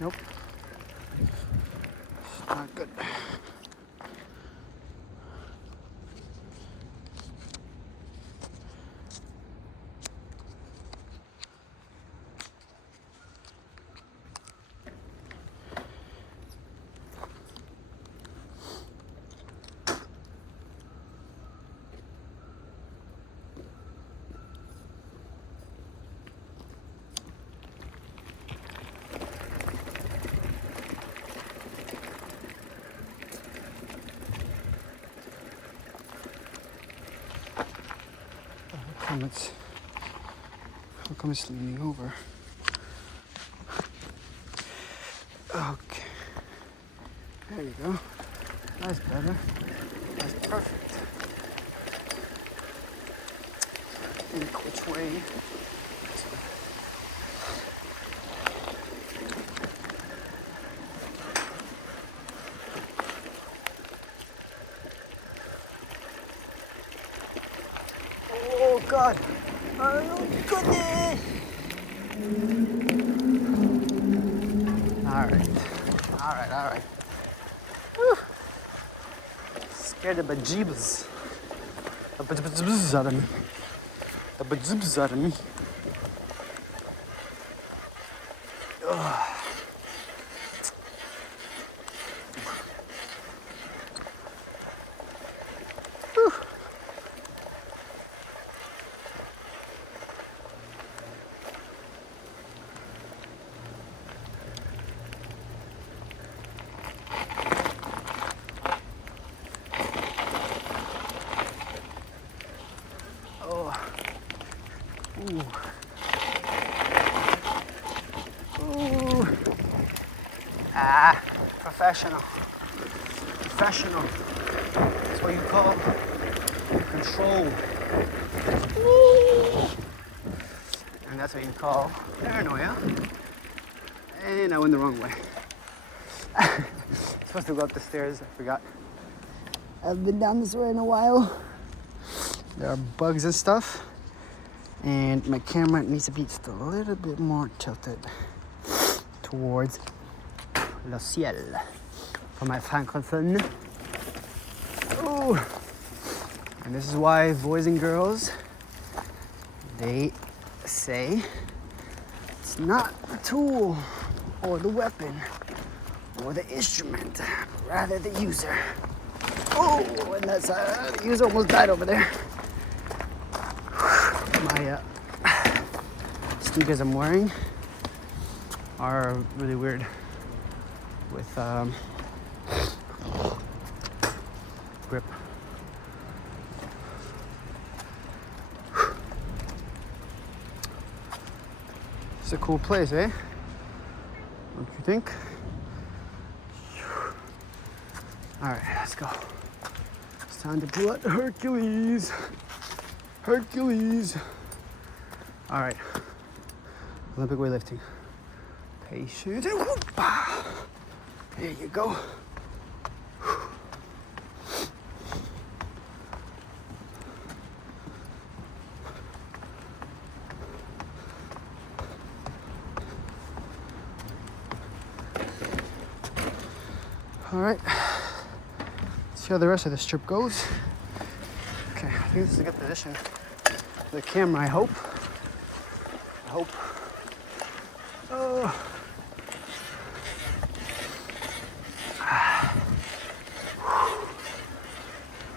Nope. Not good. How come it's leaning over? Okay. There you go. That's better. That's perfect. Think which way? Oh God! Oh goodness! All right. Whew. Scared the bejeebus. The bejeebus out of me. The bejeebus out of me. Ugh. Ooh. Ooh. Ah, professional. Professional. That's what you call control. Ooh. And that's what you call paranoia. And I went the wrong way. Supposed to go up the stairs, I forgot. I've been down this way in a while. There are bugs and stuff. And my camera needs to be just a little bit more tilted towards le ciel for my francophone. Ooh. And this is why boys and girls, they say it's not the tool or the weapon or the instrument, but rather the user. Oh, and that's the user almost died over there. My sneakers I'm wearing are really weird with grip. It's a cool place, eh? Don't you think? All right, let's go. It's time to pull out the Hercules. Hercules. All right. Olympic weightlifting. Patience. And whoop-ah. There you go. All right. Let's see how the rest of this trip goes. Okay, I think this is a good position for the camera, I hope. Oh.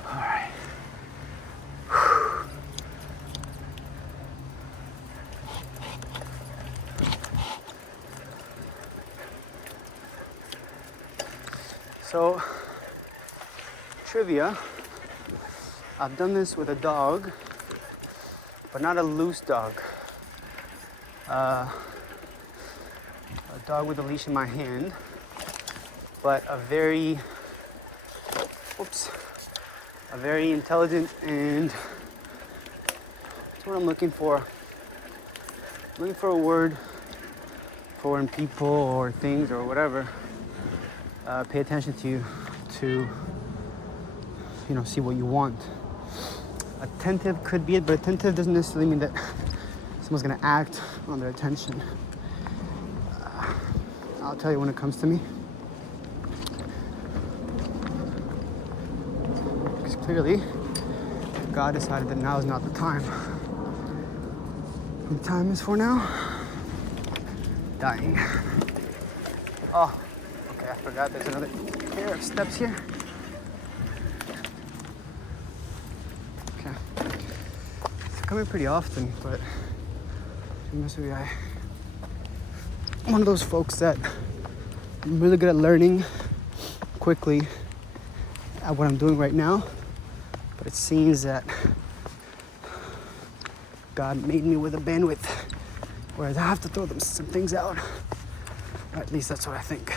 All right. So, trivia. I've done this with a dog, but not a loose dog. A dog with a leash in my hand, but a very intelligent, and that's what I'm looking for. I'm looking for a word for when people or things or whatever pay attention to you, to see what you want. Attentive could be it, but attentive doesn't necessarily mean that someone's gonna act on their attention. I'll tell you when it comes to me. Because clearly, God decided that now is not the time. The time is for now, dying. Oh, okay, I forgot there's another pair of steps here. Okay. It's coming pretty often, but I'm one of those folks that I'm really good at learning quickly at what I'm doing right now, but it seems that God made me with a bandwidth, whereas I have to throw some things out. Or at least that's what I think.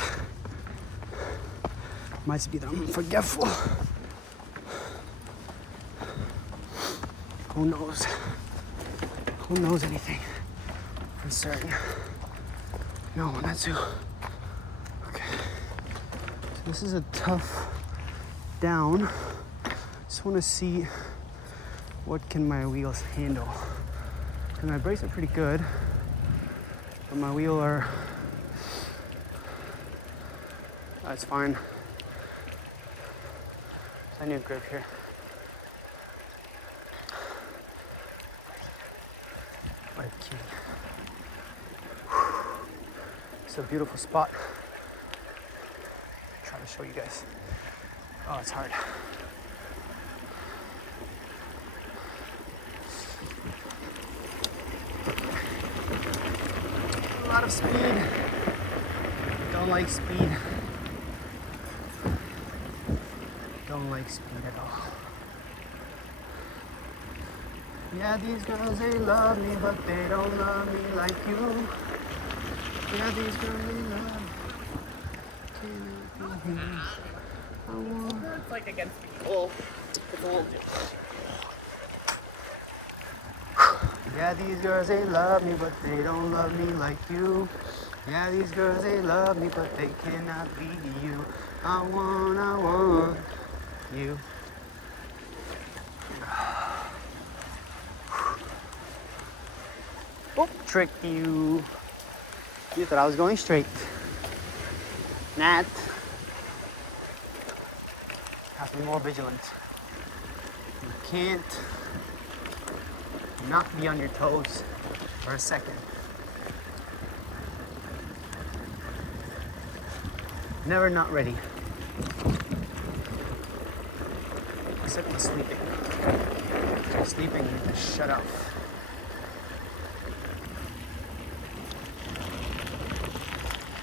Might be that I'm forgetful. Who knows? Who knows anything for certain? No, that's who. Okay. So this is a tough down. Just want to see what can my wheels handle. And my brakes are pretty good, but my wheel are. That's fine. I need a grip here. What a kitty. It's a beautiful spot. I'll try to show you guys. Oh, it's hard. A lot of speed. Don't like speed. Don't like speed at all. Yeah, these girls, they love me, but they don't love me like you. Yeah, these girls, they love me. Can't be here. I want. It's like against people. It's a little different. Yeah, these girls, they love me, but they don't love me like you. Yeah, these girls, they love me, but they cannot be you. I want you. Oh, tricked you. You thought I was going straight. Not. Have to be more vigilant. You can't not be on your toes for a second. Never not ready. Except when sleeping. If you're sleeping, you just shut up.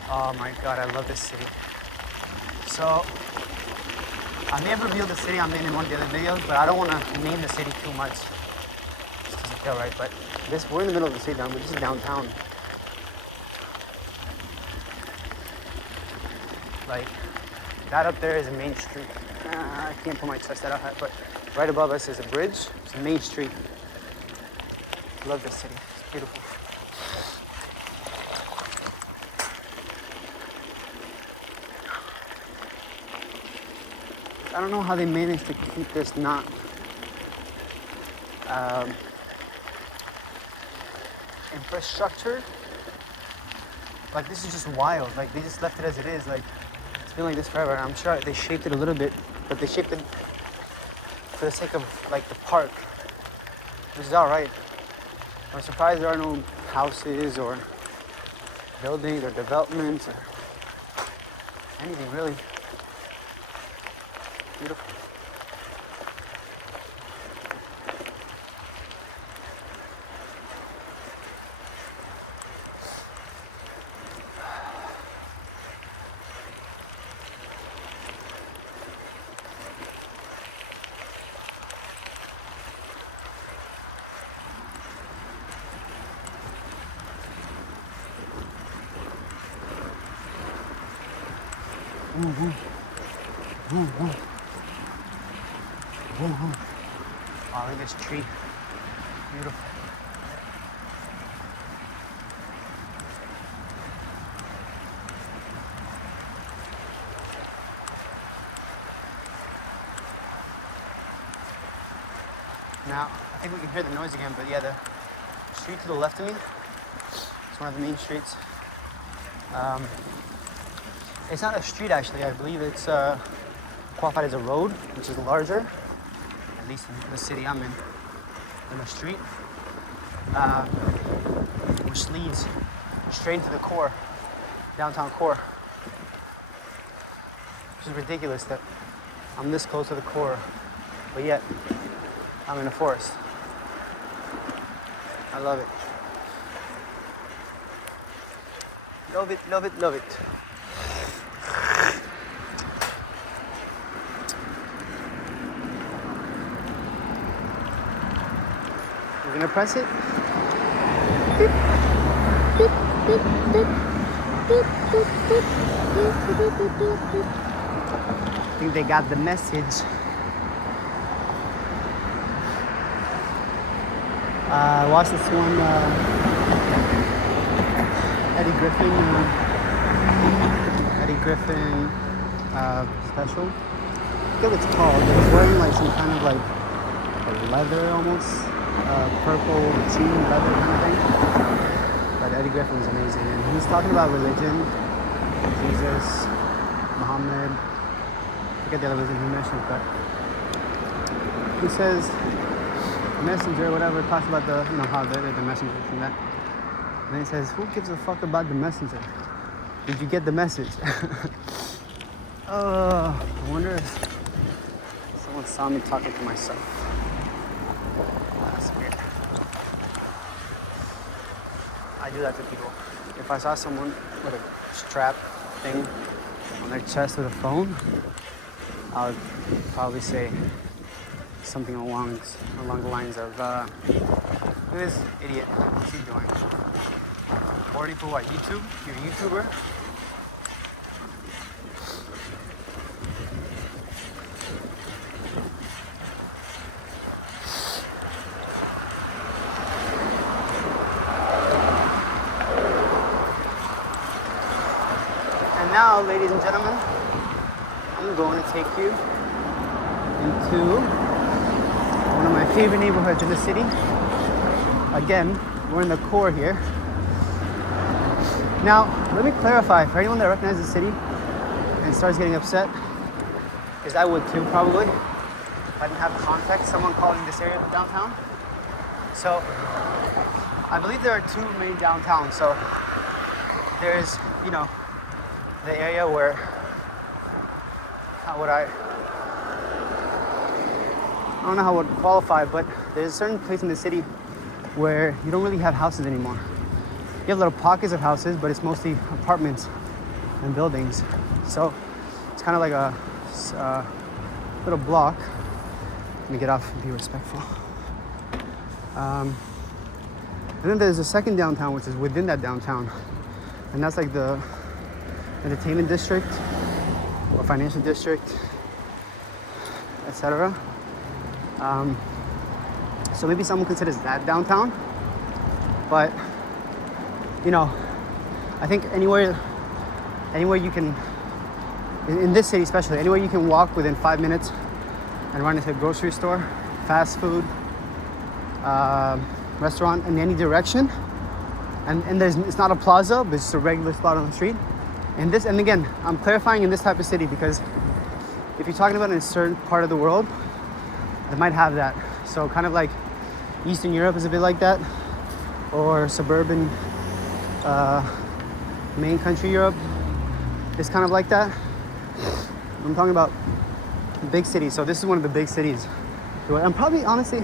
Oh my God, I love this city. So, I may have revealed the city I'm in one of the other videos, but I don't want to name the city too much. Just doesn't feel right, but we're in the middle of the city now, but this is downtown. Like, that up there is a main street. I can't put my chest that up, but right above us is a bridge. It's a main street. Love this city. It's beautiful. I don't know how they managed to keep this not infrastructure. Like, this is just wild. Like, they just left it as it is. Like, it's been like this forever. And I'm sure they shaped it a little bit, but they shaped it for the sake of, like, the park, which is all right. I'm surprised there are no houses or buildings or developments or anything, really. Beautiful. Oh, look at this tree. Beautiful. Now, I think we can hear the noise again, but yeah, the street to the left of me, it's one of the main streets. It's not a street actually. I believe it's qualified as a road, which is larger, at least in the city I'm in, than a street, which leads straight into the core, downtown core. Which is ridiculous that I'm this close to the core, but yet I'm in a forest. I love it. Love it, love it, love it. You're gonna press it? Beep, beep, beep, beep, beep, beep, beep, beep, beep, beep, beep, beep. I think they got the message. Watch this one, Eddie Griffin special. I forget what it's called. He was wearing like some kind of like a leather almost, purple jean leather kind of thing. But Eddie Griffin was amazing, and he was talking about religion, Jesus, Muhammad. I forget the other religion he mentioned, but he says messenger, whatever, talks about the, you know, how the messenger and that. And then he says, who gives a fuck about the messenger? Did you get the message? I wonder if someone saw me talking to myself. That's weird. I do that to people. If I saw someone with a strap thing on their chest with a phone, I would probably say something along the lines of, look at this idiot, what's he doing? Recording for what, YouTube? You're a YouTuber? And now, ladies and gentlemen, I'm going to take you into one of my favorite neighborhoods in the city. Again, we're in the core here. Now, let me clarify for anyone that recognizes the city and starts getting upset, because I would too probably, if I didn't have context, someone calling this area the downtown. So, I believe there are two main downtowns. So, there's, you know, the area where, how would I don't know how it would qualify, but there's a certain place in the city where you don't really have houses anymore. You have little pockets of houses, but it's mostly apartments and buildings. So it's kind of like a little block. Let me get off and be respectful. And then there's a second downtown, which is within that downtown. And that's like the entertainment district or financial district, etc. So maybe someone considers that downtown, but you know, I think anywhere you can, in this city especially, anywhere you can walk within 5 minutes and run into a grocery store, fast food, restaurant in any direction, and it's not a plaza, but it's just a regular spot on the street. And again, I'm clarifying in this type of city because if you're talking about in a certain part of the world, they might have that. So kind of like Eastern Europe is a bit like that, or suburban main country Europe is kind of like that. I'm talking about big cities. So this is one of the big cities. I'm probably, honestly,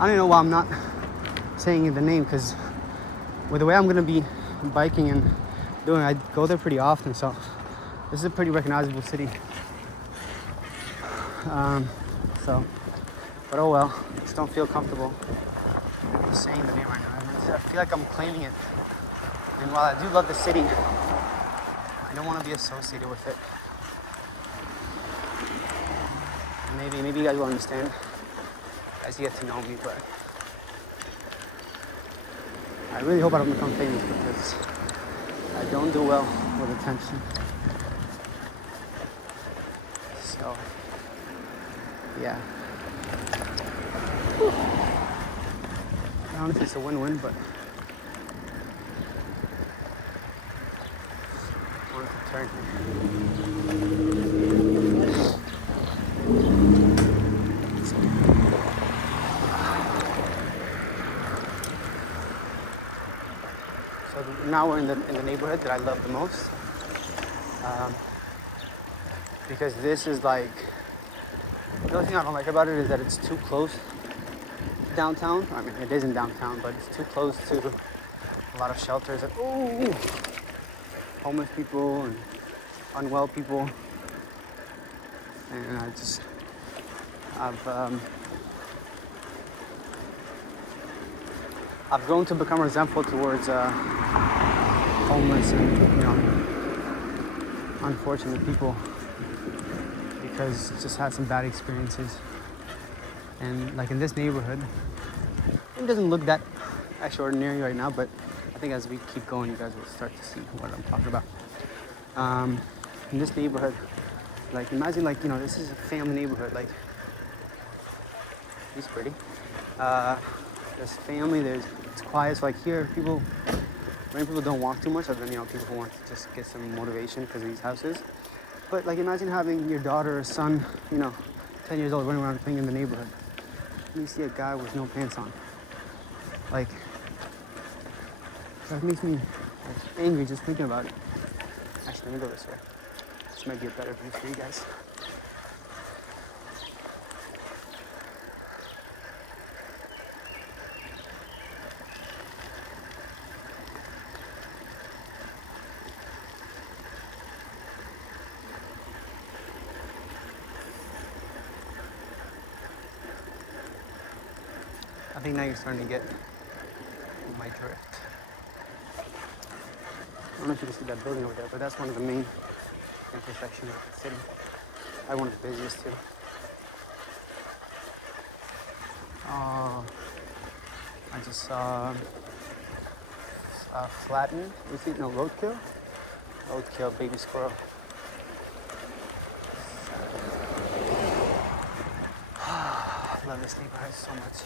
I don't know why I'm not saying the name, because with the way I'm gonna be biking and doing, I go there pretty often. So this is a pretty recognizable city. But oh well, I just don't feel comfortable saying the name right now. I feel like I'm claiming it. And while I do love the city, I don't want to be associated with it. And maybe you guys will understand as you get to know me, but I really hope I don't become famous, because I don't do well with attention. So, yeah. Honestly, it's a win-win, but I wanted to turn here. So now we're in the neighborhood that I love the most, because this is like, the only thing I don't like about it is that it's too close to downtown. I mean, it isn't downtown, but it's too close to a lot of shelters. Like, ooh, homeless people and unwell people, and I've grown to become resentful towards homeless and unfortunate people, because just had some bad experiences. And like in this neighborhood, it doesn't look that extraordinary right now, but I think as we keep going, you guys will start to see what I'm talking about. In this neighborhood, like imagine this is a family neighborhood. Like, he's pretty. There's family. It's quiet. So like here, many people don't walk too much, other than people who want to just get some motivation because of these houses. But like imagine having your daughter or son, 10 years old, running around playing in the neighborhood. And you see a guy with no pants on. Like, that makes me angry just thinking about it. Actually, let me go this way. This might be a better view for you guys. I think now you're starting to get my drift. I don't know if you can see that building over there, but that's one of the main intersections of the city. Probably one of the busiest too. Oh, I just saw flattened. You see, no, roadkill? Roadkill, baby squirrel. I love this neighborhood so much.